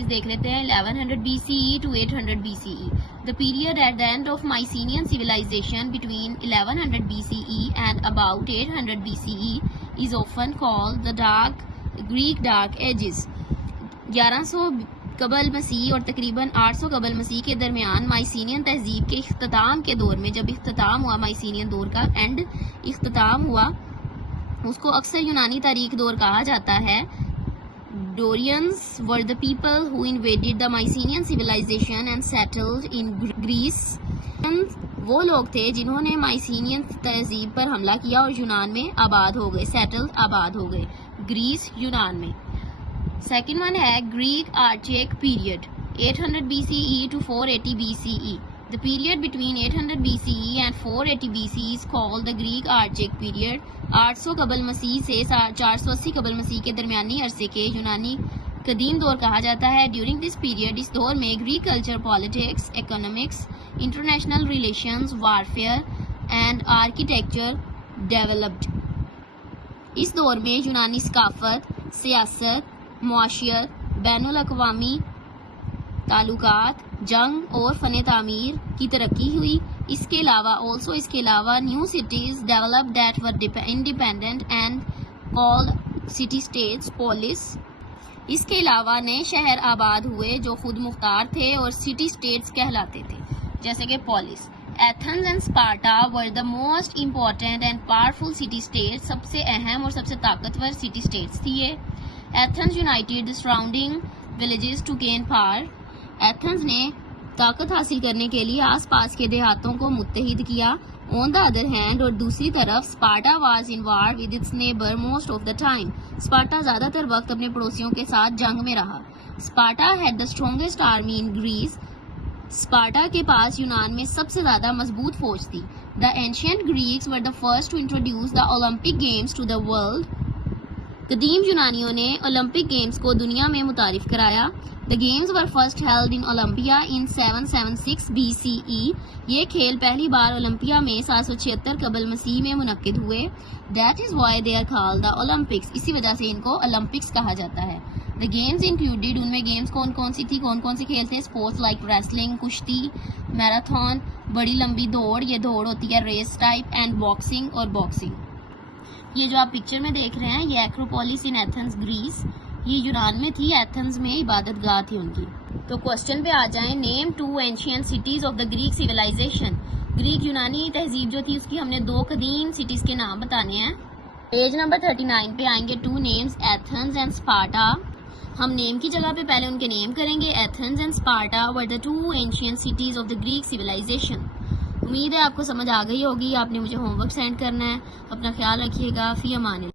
sources دیکھ لیتے ہیں. 1100 BCE to 800 BCE. The period at the end of Mycenaean civilization between 1100 BCE and about 800 BCE is often called the Greek Dark Ages. 1100 قبل مسیح اور تقریباً 800 قبل مسیح کے درمیان مائسینین تہذیب کے اختتام کے دور میں، جب اختتام ہوا مائسینین دور کا اختتام ہوا، اس کو اکثر یونانی تاریخ دور کہا جاتا ہے. Dorians were the people who invaded the Mycenaean civilization and settled in Greece. وہ لوگ تھے جنہوں نے مائسینین تہذیب پر حملہ کیا اور یونان میں آباد ہو گئے. settled آباد ہو گئے گریس یونان میں. سیکنڈ ون ہے Greek آرچیک period 800 BCE to 480 BCE. The period between 800 BCE and 480 BCE is called the Greek Archaic period. 800 قبل مسیح سے 480 قبل مسیح کے درمیانی عرصے کے یونانی قدیم دور کہا جاتا ہے. During this period اس دور میں Greek culture, politics, economics, international relations, warfare and architecture developed. اس دور میں یونانی ثقافت، سیاست، معاشیت، بین الاقوامی تعلقات، جنگ اور فن تعمیر کی ترقی ہوئی. اس کے علاوہ new cities develop that were independent and called city states polis. اس کے علاوہ نئے شہر آباد ہوئے جو خود مختار تھے اور سٹی اسٹیٹس کہلاتے تھے، جیسے کہ polis. Athens and Sparta were the most important and powerful city states. سب سے اہم اور سب سے طاقتور سٹی اسٹیٹس تھی یہ. Athens United the surrounding villages to gain power. Athens نے طاقت حاصل کرنے کے لیے آس پاس کے دیہاتوں کو متحد کیا. On the other hand اور دوسری طرف Sparta was in war with its neighbor most of the time. Sparta زیادہ تر وقت اپنے پڑوسیوں کے ساتھ جنگ میں رہا. Sparta had the strongest army in Greece. Sparta کے پاس یونان میں سب سے زیادہ مضبوط فوج تھی. The ancient Greeks were the first to introduce the Olympic Games to the world. قدیم یونانیوں نے اولمپک گیمز کو دنیا میں متعارف کرایا. The games were first held in Olympia in 776 BCE. یہ کھیل پہلی بار اولمپیا میں 776 قبل مسیح میں منعقد ہوئے. That is why they are called the Olympics. اسی وجہ سے ان کو اولمپکس کہا جاتا ہے. The games included ان میں گیمز کون سی تھی، کون سے کھیل تھے؟ اسپورٹس لائک ریسلنگ، کشتی، میراتھن، بڑی لمبی دوڑ، یہ دوڑ ہوتی ہے ریس ٹائپ، اینڈ باکسنگ اور باکسنگ. یہ جو آپ پکچر میں دیکھ رہے ہیں یہ ایکروپولس ان ایتھنز گریس، یہ یونان میں تھی. ایتھنز میں عبادت گاہ تھی ان کی. تو کوشچن پہ آ جائیں. نیم 2 ancient cities of the Greek civilisation. Greek یونانی تہذیب جو تھی اس کی ہم نے 2 قدیم سٹیز کے نام بتانے ہیں. پیج نمبر 39 پہ آئیں گے 2 نیمز ایتھنز اینڈ اسپارٹا. ہم نیم کی جگہ پہ پہلے ان کے نیم کریں گے. Athens and Sparta were the 2 ancient cities of the Greek civilisation. امید ہے آپ کو سمجھ آ گئی ہوگی. آپ نے مجھے ہوم ورک سینڈ کرنا ہے. اپنا خیال رکھیے گا. فی امان اللہ.